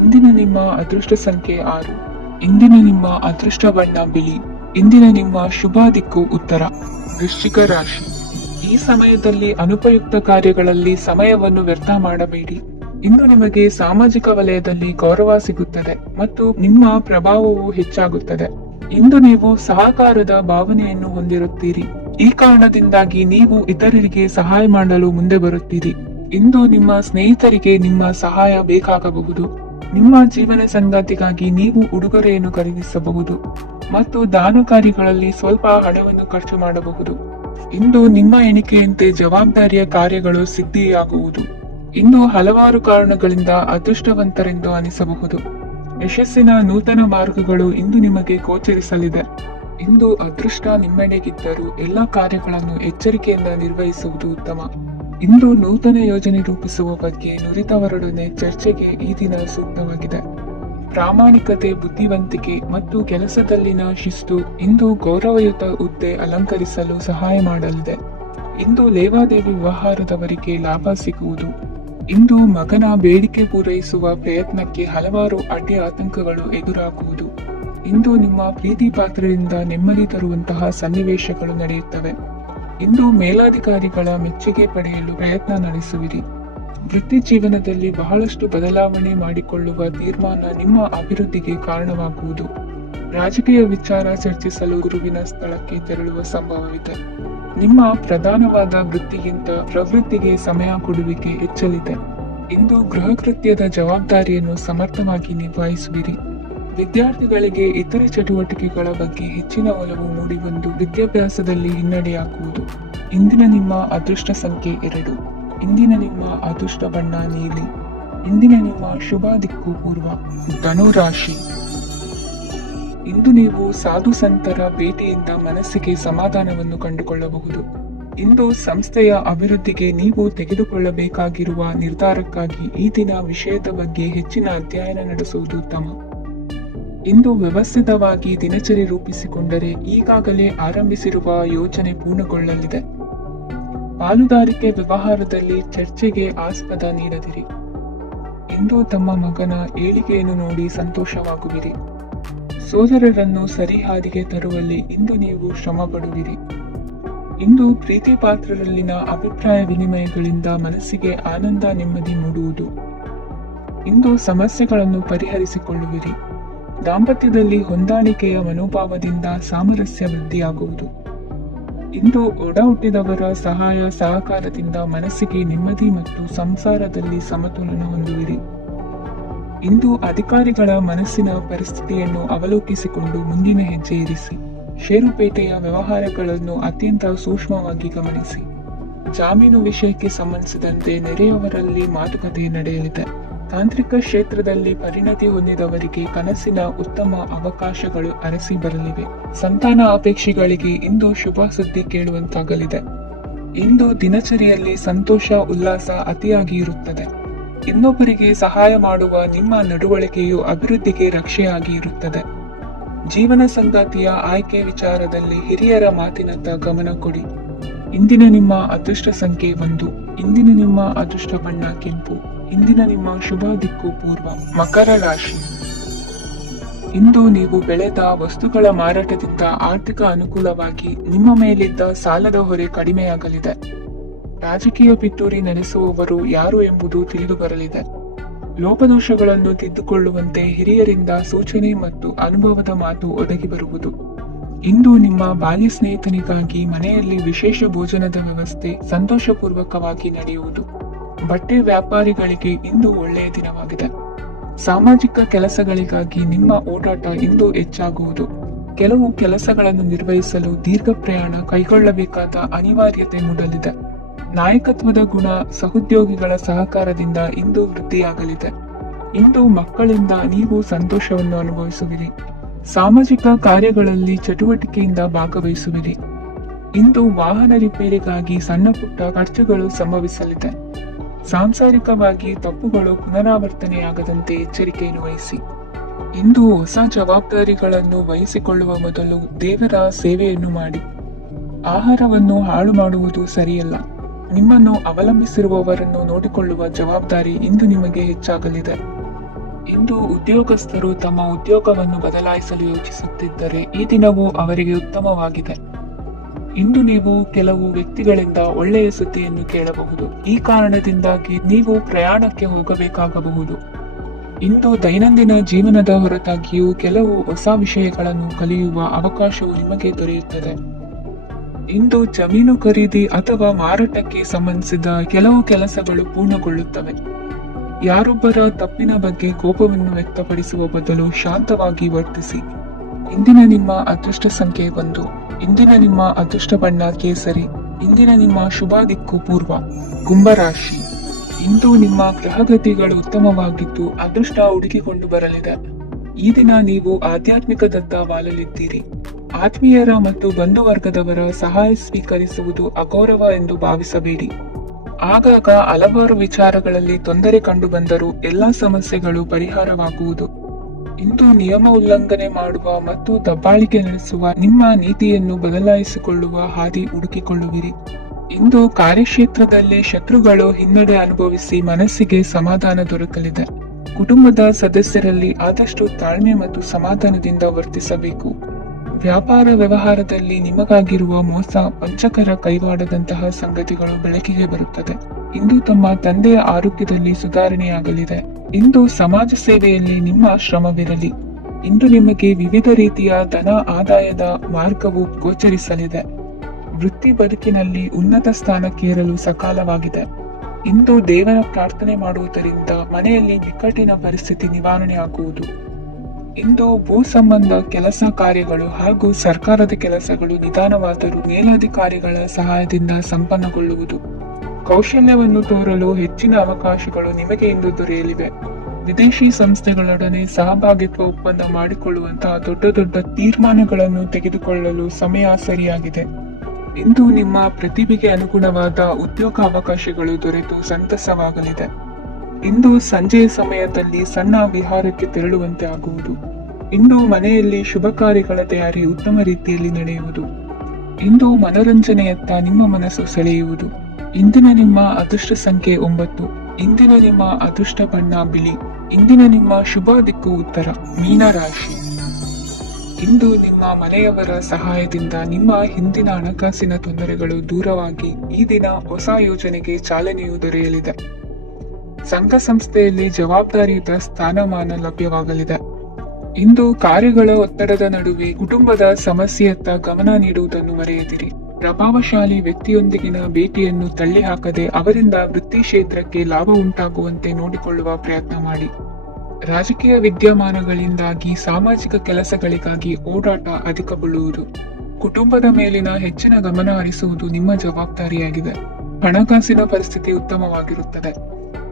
ಇಂದಿನ ನಿಮ್ಮ ಅದೃಷ್ಟ ಸಂಖ್ಯೆ 6. ಇಂದಿನ ನಿಮ್ಮ ಅದೃಷ್ಟ ಬಣ್ಣ ಬಿಳಿ. ಇಂದಿನ ನಿಮ್ಮ ಶುಭ ದಿಕ್ಕು ಉತ್ತರ. ವೃಶ್ಚಿಕ ರಾಶಿ. ಈ ಸಮಯದಲ್ಲಿ ಅನುಪಯುಕ್ತ ಕಾರ್ಯಗಳಲ್ಲಿ ಸಮಯವನ್ನು ವ್ಯರ್ಥ ಮಾಡಬೇಡಿ. ಇಂದು ನಿಮಗೆ ಸಾಮಾಜಿಕ ವಲಯದಲ್ಲಿ ಗೌರವ ಸಿಗುತ್ತದೆ ಮತ್ತು ನಿಮ್ಮ ಪ್ರಭಾವವು ಹೆಚ್ಚಾಗುತ್ತದೆ. ಇಂದು ನೀವು ಸಹಕಾರದ ಭಾವನೆಯನ್ನು ಹೊಂದಿರುತ್ತೀರಿ. ಈ ಕಾರಣದಿಂದಾಗಿ ನೀವು ಇತರರಿಗೆ ಸಹಾಯ ಮಾಡಲು ಮುಂದೆ ಬರುತ್ತೀರಿ. ಇಂದು ನಿಮ್ಮ ಸ್ನೇಹಿತರಿಗೆ ನಿಮ್ಮ ಸಹಾಯ ಬೇಕಾಗಬಹುದು. ನಿಮ್ಮ ಜೀವನ ಸಂಗಾತಿಗಾಗಿ ನೀವು ಉಡುಗೊರೆಯನ್ನು ಖರೀದಿಸಬಹುದು ಮತ್ತು ದಾನ ಕಾರ್ಯಗಳಲ್ಲಿ ಸ್ವಲ್ಪ ಹಣವನ್ನು ಖರ್ಚು ಮಾಡಬಹುದು. ಇಂದು ನಿಮ್ಮ ಎಣಿಕೆಯಂತೆ ಜವಾಬ್ದಾರಿಯ ಕಾರ್ಯಗಳು ಸಿದ್ಧಿಯಾಗುವುದು. ಇಂದು ಹಲವಾರು ಕಾರಣಗಳಿಂದ ಅದೃಷ್ಟವಂತರೆಂದು ಅನಿಸಬಹುದು. ಯಶಸ್ಸಿನ ನೂತನ ಮಾರ್ಗಗಳು ಇಂದು ನಿಮಗೆ ಗೋಚರಿಸಲಿದೆ. ಇಂದು ಅದೃಷ್ಟ ನಿಮ್ಮೆಡೆಗಿದ್ದರೂ ಎಲ್ಲ ಕಾರ್ಯಗಳನ್ನು ಎಚ್ಚರಿಕೆಯಿಂದ ನಿರ್ವಹಿಸುವುದು ಉತ್ತಮ. ಇಂದು ನೂತನ ಯೋಜನೆ ರೂಪಿಸುವ ಬಗ್ಗೆ ನುರಿತವರೊಡನೆ ಚರ್ಚೆಗೆ ಈ ದಿನ ಸೂಕ್ತವಾಗಿದೆ. ಪ್ರಾಮಾಣಿಕತೆ, ಬುದ್ಧಿವಂತಿಕೆ ಮತ್ತು ಕೆಲಸದಲ್ಲಿನ ಶಿಸ್ತು ಇಂದು ಗೌರವಯುತ ಹುದ್ದೆ ಅಲಂಕರಿಸಲು ಸಹಾಯ ಮಾಡಲಿದೆ. ಇಂದು ಲೇವಾದೇವಿ ವ್ಯವಹಾರದವರಿಗೆ ಲಾಭ ಸಿಗುವುದು. ಇಂದು ಮಗನ ಬೇಡಿಕೆ ಪೂರೈಸುವ ಪ್ರಯತ್ನಕ್ಕೆ ಹಲವಾರು ಅಡ್ಡಿ ಆತಂಕಗಳು ಎದುರಾಗುವುದು. ಇಂದು ನಿಮ್ಮ ಪ್ರೀತಿ ಪಾತ್ರರಿಂದ ನೆಮ್ಮದಿ ತರುವಂತಹ ಸನ್ನಿವೇಶಗಳು ನಡೆಯುತ್ತವೆ. ಇಂದು ಮೇಲಾಧಿಕಾರಿಗಳ ಮೆಚ್ಚುಗೆ ಪಡೆಯಲು ಪ್ರಯತ್ನ ನಡೆಸುವಿರಿ. ವೃತ್ತಿ ಜೀವನದಲ್ಲಿ ಬಹಳಷ್ಟು ಬದಲಾವಣೆ ಮಾಡಿಕೊಳ್ಳುವ ತೀರ್ಮಾನ ನಿಮ್ಮ ಅಭಿವೃದ್ಧಿಗೆ ಕಾರಣವಾಗುವುದು. ರಾಜಕೀಯ ವಿಚಾರ ಚರ್ಚಿಸಲು ಗುರುವಿನ ಸ್ಥಳಕ್ಕೆ ತೆರಳುವ ಸಂಭವವಿದೆ. ನಿಮ್ಮ ಪ್ರಧಾನವಾದ ವೃತ್ತಿಗಿಂತ ಪ್ರವೃತ್ತಿಗೆ ಸಮಯ ಕೊಡುವಿಕೆ ಹೆಚ್ಚಲಿದೆ. ಇಂದು ಗೃಹ ಕೃತ್ಯದ ಜವಾಬ್ದಾರಿಯನ್ನು ಸಮರ್ಥವಾಗಿ ನಿಭಾಯಿಸುವಿರಿ. ವಿದ್ಯಾರ್ಥಿಗಳಿಗೆ ಇತರೆ ಚಟುವಟಿಕೆಗಳ ಬಗ್ಗೆ ಹೆಚ್ಚಿನ ಒಲವು ಮೂಡಿಬಂದು ವಿದ್ಯಾಭ್ಯಾಸದಲ್ಲಿ ಹಿನ್ನಡೆಯಾಗುವುದು. ಇಂದಿನ ನಿಮ್ಮ ಅದೃಷ್ಟ ಸಂಖ್ಯೆ 2. ಇಂದಿನ ನಿಮ್ಮ ಅದೃಷ್ಟ ಬಣ್ಣ ನೀಲಿ. ಇಂದಿನ ನಿಮ್ಮ ಶುಭ ದಿಕ್ಕು ಪೂರ್ವ. ಧನು ರಾಶಿ. ಇಂದು ನೀವು ಸಾಧು ಸಂತರ ಭೇಟಿಯಿಂದ ಮನಸ್ಸಿಗೆ ಸಮಾಧಾನವನ್ನು ಕಂಡುಕೊಳ್ಳಬಹುದು. ಇಂದು ಸಂಸ್ಥೆಯ ಅಭಿವೃದ್ಧಿಗೆ ನೀವು ತೆಗೆದುಕೊಳ್ಳಬೇಕಾಗಿರುವ ನಿರ್ಧಾರಕ್ಕಾಗಿ ಈ ದಿನ ವಿಷಯದ ಬಗ್ಗೆ ಹೆಚ್ಚಿನ ಅಧ್ಯಯನ ನಡೆಸುವುದು ಉತ್ತಮ. ಇಂದು ವ್ಯವಸ್ಥಿತವಾಗಿ ದಿನಚರಿ ರೂಪಿಸಿಕೊಂಡರೆ ಈಗಾಗಲೇ ಆರಂಭಿಸಿರುವ ಯೋಜನೆ ಪೂರ್ಣಗೊಳ್ಳಲಿದೆ. ಪಾಲುದಾರಿಕೆ ವ್ಯವಹಾರದಲ್ಲಿ ಚರ್ಚೆಗೆ ಆಸ್ಪದ ನೀಡದಿರಿ. ಇಂದು ತಮ್ಮ ಮಗನ ಏಳಿಗೆಯನ್ನು ನೋಡಿ ಸಂತೋಷವಾಗುವಿರಿ. ಸೋದರರನ್ನು ಸರಿಹಾದಿಗೆ ತರುವಲ್ಲಿ ಇಂದು ನೀವು ಶ್ರಮ ಪಡುವಿರಿ. ಇಂದು ಪ್ರೀತಿ ಪಾತ್ರರಲ್ಲಿನ ಅಭಿಪ್ರಾಯ ವಿನಿಮಯಗಳಿಂದ ಮನಸ್ಸಿಗೆ ಆನಂದ, ನೆಮ್ಮದಿ ಮೂಡುವುದು. ಇಂದು ಸಮಸ್ಯೆಗಳನ್ನು ಪರಿಹರಿಸಿಕೊಳ್ಳುವಿರಿ. ದಾಂಪತ್ಯದಲ್ಲಿ ಹೊಂದಾಣಿಕೆಯ ಮನೋಭಾವದಿಂದ ಸಾಮರಸ್ಯ ವೃದ್ಧಿಯಾಗುವುದು. ಇಂದು ಒಡ ಹುಟ್ಟಿದವರ ಸಹಾಯ ಸಹಕಾರದಿಂದ ಮನಸ್ಸಿಗೆ ನೆಮ್ಮದಿ ಮತ್ತು ಸಂಸಾರದಲ್ಲಿ ಸಮತೋಲನ ಹೊಂದುವಿರಿ. ಇಂದು ಅಧಿಕಾರಿಗಳ ಮನಸ್ಸಿನ ಪರಿಸ್ಥಿತಿಯನ್ನು ಅವಲೋಕಿಸಿಕೊಂಡು ಮುಂದಿನ ಹೆಜ್ಜೆ ಇರಿಸಿ. ಷೇರುಪೇಟೆಯ ವ್ಯವಹಾರಗಳನ್ನು ಅತ್ಯಂತ ಸೂಕ್ಷ್ಮವಾಗಿ ಗಮನಿಸಿ. ಜಾಮೀನು ವಿಷಯಕ್ಕೆ ಸಂಬಂಧಿಸಿದಂತೆ ನೆರೆಯವರಲ್ಲಿ ಮಾತುಕತೆ ನಡೆಯಲಿದೆ. ತಾಂತ್ರಿಕ ಕ್ಷೇತ್ರದಲ್ಲಿ ಪರಿಣತಿ ಹೊಂದಿದವರಿಗೆ ಕನಸಿನ ಉತ್ತಮ ಅವಕಾಶಗಳು ಅರಸಿ ಬರಲಿವೆ. ಸಂತಾನ ಅಪೇಕ್ಷಿಗಳಿಗೆ ಇಂದು ಶುಭ ಸುದ್ದಿ ಕೇಳುವಂತಾಗಲಿದೆ. ಇಂದು ದಿನಚರಿಯಲ್ಲಿ ಸಂತೋಷ ಉಲ್ಲಾಸ ಅತಿಯಾಗಿ ಇರುತ್ತದೆ. ಇನ್ನೊಬ್ಬರಿಗೆ ಸಹಾಯ ಮಾಡುವ ನಿಮ್ಮ ನಡವಳಿಕೆಯು ಅಭಿವೃದ್ಧಿಗೆ ರಕ್ಷೆಯಾಗಿ ಇರುತ್ತದೆ. ಜೀವನ ಸಂಗಾತಿಯ ಆಯ್ಕೆ ವಿಚಾರದಲ್ಲಿ ಹಿರಿಯರ ಮಾತಿನತ್ತ ಗಮನ ಕೊಡಿ. ಇಂದಿನ ನಿಮ್ಮ ಅದೃಷ್ಟ ಸಂಖ್ಯೆ 1. ಇಂದಿನ ನಿಮ್ಮ ಅದೃಷ್ಟ ಬಣ್ಣ ಕೆಂಪು. ಇಂದಿನ ನಿಮ್ಮ ಶುಭ ದಿಕ್ಕು ಪೂರ್ವ. ಮಕರ ರಾಶಿ. ಇಂದು ನೀವು ಬೆಳೆದ ವಸ್ತುಗಳ ಮಾರಾಟದಿಂದ ಆರ್ಥಿಕ ಅನುಕೂಲವಾಗಿ ನಿಮ್ಮ ಮೇಲಿದ್ದ ಸಾಲದ ಹೊರೆ ಕಡಿಮೆಯಾಗಲಿದೆ. ರಾಜಕೀಯ ಪಿತೂರಿ ನಡೆಸುವವರು ಯಾರು ಎಂಬುದು ತಿಳಿದು ಬರಲಿದೆ. ಲೋಪದೋಷಗಳನ್ನು ತಿದ್ದುಕೊಳ್ಳುವಂತೆ ಹಿರಿಯರಿಂದ ಸೂಚನೆ ಮತ್ತು ಅನುಭವದ ಮಾತು ಒದಗಿ ಬರುವುದು. ಇಂದು ನಿಮ್ಮ ಬಾಲ್ಯ ಸ್ನೇಹಿತನಿಗಾಗಿ ಮನೆಯಲ್ಲಿ ವಿಶೇಷ ಭೋಜನದ ವ್ಯವಸ್ಥೆ ಸಂತೋಷಪೂರ್ವಕವಾಗಿ ನಡೆಯುವುದು. ಬಟ್ಟೆ ವ್ಯಾಪಾರಿಗಳಿಗೆ ಇಂದು ಒಳ್ಳೆಯ ದಿನವಾಗಿದೆ. ಸಾಮಾಜಿಕ ಕೆಲಸಗಳಿಗಾಗಿ ನಿಮ್ಮ ಓಡಾಟ ಇಂದು ಹೆಚ್ಚಾಗುವುದು. ಕೆಲವು ಕೆಲಸಗಳನ್ನು ನಿರ್ವಹಿಸಲು ದೀರ್ಘ ಪ್ರಯಾಣ ಕೈಗೊಳ್ಳಬೇಕಾದ ಅನಿವಾರ್ಯತೆ ಮೂಡಲಿದೆ. ನಾಯಕತ್ವದ ಗುಣ ಸಹೋದ್ಯೋಗಿಗಳ ಸಹಕಾರದಿಂದ ಇಂದು ವೃದ್ಧಿಯಾಗಲಿದೆ. ಇಂದು ಮಕ್ಕಳಿಂದ ನೀವು ಸಂತೋಷವನ್ನು ಅನುಭವಿಸುವಿರಿ. ಸಾಮಾಜಿಕ ಕಾರ್ಯಗಳಲ್ಲಿ ಚಟುವಟಿಕೆಯಿಂದ ಭಾಗವಹಿಸುವಿರಿ. ಇಂದು ವಾಹನ ರಿಪೇರಿಗಾಗಿ ಸಣ್ಣ ಪುಟ್ಟ ಖರ್ಚುಗಳು ಸಂಭವಿಸಲಿದೆ. ಸಾಂಸಾರಿಕವಾಗಿ ತಪ್ಪುಗಳು ಪುನರಾವರ್ತನೆಯಾಗದಂತೆ ಎಚ್ಚರಿಕೆಯನ್ನು ವಹಿಸಿ. ಇಂದು ಹೊಸ ಜವಾಬ್ದಾರಿಗಳನ್ನು ವಹಿಸಿಕೊಳ್ಳುವ ಮೊದಲು ದೇವರ ಸೇವೆಯನ್ನು ಮಾಡಿ. ಆಹಾರವನ್ನು ಹಾಳು ಮಾಡುವುದು ಸರಿಯಲ್ಲ. ನಿಮ್ಮನ್ನು ಅವಲಂಬಿಸಿರುವವರನ್ನು ನೋಡಿಕೊಳ್ಳುವ ಜವಾಬ್ದಾರಿ ಇಂದು ನಿಮಗೆ ಹೆಚ್ಚಾಗಲಿದೆ. ಇಂದು ಉದ್ಯೋಗಸ್ಥರು ತಮ್ಮ ಉದ್ಯೋಗವನ್ನು ಬದಲಾಯಿಸಲು ಯೋಚಿಸುತ್ತಿದ್ದರೆ ಈ ದಿನವೂ ಅವರಿಗೆ ಉತ್ತಮವಾಗಿದೆ. ಇಂದು ನೀವು ಕೆಲವು ವ್ಯಕ್ತಿಗಳಿಂದ ಒಳ್ಳೆಯ ಸುದ್ದಿಯನ್ನು ಕೇಳಬಹುದು. ಈ ಕಾರಣದಿಂದಾಗಿ ನೀವು ಪ್ರಯಾಣಕ್ಕೆ ಹೋಗಬೇಕಾಗಬಹುದು. ಇಂದು ದೈನಂದಿನ ಜೀವನದ ಹೊರತಾಗಿಯೂ ಕೆಲವು ಹೊಸ ವಿಷಯಗಳನ್ನು ಕಲಿಯುವ ಅವಕಾಶವು ನಿಮಗೆ ದೊರೆಯುತ್ತದೆ. ಇಂದು ಜಮೀನು ಖರೀದಿ ಅಥವಾ ಮಾರಾಟಕ್ಕೆ ಸಂಬಂಧಿಸಿದ ಕೆಲವು ಕೆಲಸಗಳು ಪೂರ್ಣಗೊಳ್ಳುತ್ತವೆ. ಯಾರೊಬ್ಬರ ತಪ್ಪಿನ ಬಗ್ಗೆ ಕೋಪವನ್ನು ವ್ಯಕ್ತಪಡಿಸುವ ಬದಲು ಶಾಂತವಾಗಿ ವರ್ತಿಸಿ. ಇಂದಿನ ನಿಮ್ಮ ಅದೃಷ್ಟ ಸಂಖ್ಯೆ 1. ಇಂದಿನ ನಿಮ್ಮ ಅದೃಷ್ಟ ಬಣ್ಣ ಕೇಸರಿ. ಇಂದಿನ ನಿಮ್ಮ ಶುಭ ದಿಕ್ಕು ಪೂರ್ವ. ಕುಂಭರಾಶಿ. ಇಂದು ನಿಮ್ಮ ಗ್ರಹಗತಿಗಳು ಉತ್ತಮವಾಗಿದ್ದು ಅದೃಷ್ಟ ಹುಡುಕಿಕೊಂಡು ಬರಲಿದೆ. ಈ ದಿನ ನೀವು ಆಧ್ಯಾತ್ಮಿಕದತ್ತ ವಾಲಲಿದ್ದೀರಿ. ಆತ್ಮೀಯರ ಮತ್ತು ಬಂಧುವರ್ಗದವರ ಸಹಾಯ ಸ್ವೀಕರಿಸುವುದು ಅಗೌರವ ಎಂದು ಭಾವಿಸಬೇಡಿ. ಆಗಾಗ ಹಲವಾರು ವಿಚಾರಗಳಲ್ಲಿ ತೊಂದರೆ ಕಂಡುಬಂದರೂ ಎಲ್ಲಾ ಸಮಸ್ಯೆಗಳು ಪರಿಹಾರವಾಗುವುದು. ಇಂದು ನಿಯಮ ಉಲ್ಲಂಘನೆ ಮಾಡುವ ಮತ್ತು ದಬ್ಬಾಳಿಕೆ ನಡೆಸುವ ನಿಮ್ಮ ನೀತಿಯನ್ನು ಬದಲಾಯಿಸಿಕೊಳ್ಳುವ ಹಾದಿ ಹುಡುಕಿಕೊಳ್ಳುವಿರಿ. ಇಂದು ಕಾರ್ಯಕ್ಷೇತ್ರದಲ್ಲಿ ಶತ್ರುಗಳು ಹಿನ್ನಡೆ ಅನುಭವಿಸಿ ಮನಸ್ಸಿಗೆ ಸಮಾಧಾನ ದೊರಕಲಿದೆ. ಕುಟುಂಬದ ಸದಸ್ಯರಲ್ಲಿ ಆದಷ್ಟು ತಾಳ್ಮೆ ಮತ್ತು ಸಮಾಧಾನದಿಂದ ವರ್ತಿಸಬೇಕು. ವ್ಯಾಪಾರ ವ್ಯವಹಾರದಲ್ಲಿ ನಿಮಗಾಗಿರುವ ಮೋಸ, ವಂಚಕರ ಕೈವಾಡದಂತಹ ಸಂಗತಿಗಳು ಬೆಳಕಿಗೆ ಬರುತ್ತದೆ. ಇಂದು ತಮ್ಮ ತಂದೆಯ ಆರೋಗ್ಯದಲ್ಲಿ ಸುಧಾರಣೆಯಾಗಲಿದೆ. ಇಂದು ಸಮಾಜ ಸೇವೆಯಲ್ಲಿ ನಿಮ್ಮ ಶ್ರಮವಿರಲಿ. ಇಂದು ನಿಮಗೆ ವಿವಿಧ ರೀತಿಯ ಧನ ಆದಾಯದ ಮಾರ್ಗವು ಗೋಚರಿಸಲಿದೆ. ವೃತ್ತಿ ಬದುಕಿನಲ್ಲಿ ಉನ್ನತ ಸ್ಥಾನಕ್ಕೇರಲು ಸಕಾಲವಾಗಿದೆ. ಇಂದು ದೇವರ ಪ್ರಾರ್ಥನೆ ಮಾಡುವುದರಿಂದ ಮನೆಯಲ್ಲಿ ಬಿಕ್ಕಟ್ಟಿನ ಪರಿಸ್ಥಿತಿ ನಿವಾರಣೆಯಾಗುವುದು. ಇಂದು ಭೂ ಸಂಬಂಧ ಕೆಲಸ ಕಾರ್ಯಗಳು ಹಾಗೂ ಸರ್ಕಾರದ ಕೆಲಸಗಳು ನಿಧಾನವಾದರೂ ಮೇಲಧಿಕಾರಿಗಳ ಸಹಾಯದಿಂದ ಸಂಪನ್ನಗೊಳ್ಳುವುದು. ಕೌಶಲ್ಯವನ್ನು ತೋರಲು ಹೆಚ್ಚಿನ ಅವಕಾಶಗಳು ನಿಮಗೆ ಇಂದು ದೊರೆಯಲಿವೆ. ವಿದೇಶಿ ಸಂಸ್ಥೆಗಳೊಡನೆ ಸಹಭಾಗಿತ್ವ ಒಪ್ಪಂದ ಮಾಡಿಕೊಳ್ಳುವಂತಹ ದೊಡ್ಡ ದೊಡ್ಡ ತೀರ್ಮಾನಗಳನ್ನು ತೆಗೆದುಕೊಳ್ಳಲು ಸಮಯ ಸರಿಯಾಗಿದೆ. ಇಂದು ನಿಮ್ಮ ಪ್ರತಿಭೆಗೆ ಅನುಗುಣವಾದ ಉದ್ಯೋಗ ಅವಕಾಶಗಳು ದೊರೆತು ಸಂತಸವಾಗಲಿದೆ. ಇಂದು ಸಂಜೆಯ ಸಮಯದಲ್ಲಿ ಸಣ್ಣ ವಿಹಾರಕ್ಕೆ ತೆರಳುವಂತೆ ಆಗುವುದು. ಇಂದು ಮನೆಯಲ್ಲಿ ಶುಭ ಕಾರ್ಯಗಳ ತಯಾರಿ ಉತ್ತಮ ರೀತಿಯಲ್ಲಿ ನಡೆಯುವುದು. ಇಂದು ಮನೋರಂಜನೆಯತ್ತ ನಿಮ್ಮ ಮನಸ್ಸು ಸೆಳೆಯುವುದು. ಇಂದಿನ ನಿಮ್ಮ ಅದೃಷ್ಟ ಸಂಖ್ಯೆ 9. ಇಂದಿನ ನಿಮ್ಮ ಅದೃಷ್ಟ ಬಣ್ಣ ಬಿಳಿ. ಇಂದಿನ ನಿಮ್ಮ ಶುಭ ದಿಕ್ಕು ಉತ್ತರ. ಮೀನರಾಶಿ. ಇಂದು ನಿಮ್ಮ ಮನೆಯವರ ಸಹಾಯದಿಂದ ನಿಮ್ಮ ಹಿಂದಿನ ಹಣಕಾಸಿನ ತೊಂದರೆಗಳು ದೂರವಾಗಿ ಈ ದಿನ ಹೊಸ ಯೋಜನೆಗೆ ಚಾಲನೆಯು ದೊರೆಯಲಿದೆ. ಸಂಘ ಸಂಸ್ಥೆಯಲ್ಲಿ ಜವಾಬ್ದಾರಿಯುತ ಸ್ಥಾನಮಾನ ಲಭ್ಯವಾಗಲಿದೆ. ಇಂದು ಕಾರ್ಯಗಳ ಒತ್ತಡದ ನಡುವೆ ಕುಟುಂಬದ ಸಮಸ್ಯೆಯತ್ತ ಗಮನ ನೀಡುವುದನ್ನು ಮರೆಯದಿರಿ. ಪ್ರಭಾವಶಾಲಿ ವ್ಯಕ್ತಿಯೊಂದಿಗಿನ ಭೇಟಿಯನ್ನು ತಳ್ಳಿಹಾಕದೆ ಅವರಿಂದ ವೃತ್ತಿ ಕ್ಷೇತ್ರಕ್ಕೆ ಲಾಭ ಉಂಟಾಗುವಂತೆ ನೋಡಿಕೊಳ್ಳುವ ಪ್ರಯತ್ನ ಮಾಡಿ. ರಾಜಕೀಯ ವಿದ್ಯಮಾನಗಳಿಂದಾಗಿ ಸಾಮಾಜಿಕ ಕೆಲಸಗಳಿಗಾಗಿ ಓಡಾಟ ಅಧಿಕಗೊಳ್ಳುವುದು. ಕುಟುಂಬದ ಮೇಲಿನ ಹೆಚ್ಚಿನ ಗಮನ ಹರಿಸುವುದು ನಿಮ್ಮ ಜವಾಬ್ದಾರಿಯಾಗಿದೆ. ಹಣಕಾಸಿನ ಪರಿಸ್ಥಿತಿ ಉತ್ತಮವಾಗಿರುತ್ತದೆ.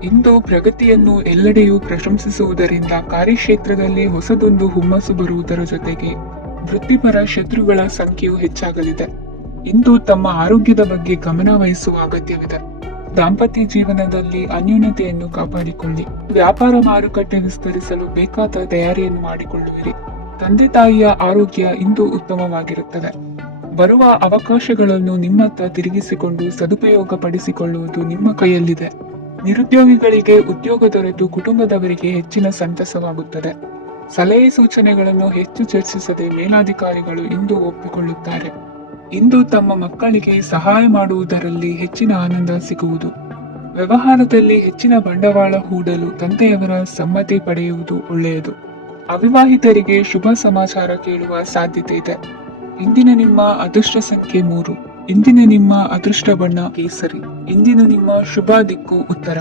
ಇಂದು ಪ್ರಗತಿಯನ್ನು ಎಲ್ಲೆಡೆಯೂ ಪ್ರಶಂಸಿಸುವುದರಿಂದ ಕಾರ್ಯಕ್ಷೇತ್ರದಲ್ಲಿ ಹೊಸದೊಂದು ಹುಮ್ಮಸ್ಸು ಬರುವುದರ ಜೊತೆಗೆ ವೃತ್ತಿಪರ ಶತ್ರುಗಳ ಸಂಖ್ಯೆಯು ಹೆಚ್ಚಾಗಲಿದೆ. ಇಂದು ತಮ್ಮ ಆರೋಗ್ಯದ ಬಗ್ಗೆ ಗಮನ ವಹಿಸುವ ಅಗತ್ಯವಿದೆ. ದಾಂಪತ್ಯ ಜೀವನದಲ್ಲಿ ಅನ್ಯೋನ್ಯತೆಯನ್ನು ಕಾಪಾಡಿಕೊಳ್ಳಿ. ವ್ಯಾಪಾರ ಮಾರುಕಟ್ಟೆ ವಿಸ್ತರಿಸಲು ಬೇಕಾದ ತಯಾರಿಯನ್ನು ಮಾಡಿಕೊಳ್ಳುವಿರಿ. ತಂದೆ ತಾಯಿಯ ಆರೋಗ್ಯ ಇಂದು ಉತ್ತಮವಾಗಿರುತ್ತದೆ. ಬರುವ ಅವಕಾಶಗಳನ್ನು ನಿಮ್ಮತ್ತ ತಿರುಗಿಸಿಕೊಂಡು ಸದುಪಯೋಗ ಪಡಿಸಿಕೊಳ್ಳುವುದು ನಿಮ್ಮ ಕೈಯಲ್ಲಿದೆ. ನಿರುದ್ಯೋಗಿಗಳಿಗೆ ಉದ್ಯೋಗ ದೊರೆತು ಕುಟುಂಬದವರಿಗೆ ಹೆಚ್ಚಿನ ಸಂತಸವಾಗುತ್ತದೆ. ಸಲಹೆ ಸೂಚನೆಗಳನ್ನು ಹೆಚ್ಚು ಚರ್ಚಿಸದೆ ಮೇಲಾಧಿಕಾರಿಗಳು ಇಂದು ಒಪ್ಪಿಕೊಳ್ಳುತ್ತಾರೆ. ಇಂದು ತಮ್ಮ ಮಕ್ಕಳಿಗೆ ಸಹಾಯ ಮಾಡುವುದರಲ್ಲಿ ಹೆಚ್ಚಿನ ಆನಂದ ಸಿಗುವುದು. ವ್ಯವಹಾರದಲ್ಲಿ ಹೆಚ್ಚಿನ ಬಂಡವಾಳ ಹೂಡಲು ತಂದೆಯವರ ಸಮ್ಮತಿ ಪಡೆಯುವುದು ಒಳ್ಳೆಯದು. ಅವಿವಾಹಿತರಿಗೆ ಶುಭ ಸಮಾಚಾರ ಕೇಳುವ ಸಾಧ್ಯತೆ ಇದೆ. ಇಂದಿನ ನಿಮ್ಮ ಅದೃಷ್ಟ ಸಂಖ್ಯೆ 3. ಇಂದಿನ ನಿಮ್ಮ ಅದೃಷ್ಟ ಬಣ್ಣ ಕೇಸರಿ. ಇಂದಿನ ನಿಮ್ಮ ಶುಭ ದಿಕ್ಕು ಉತ್ತರ.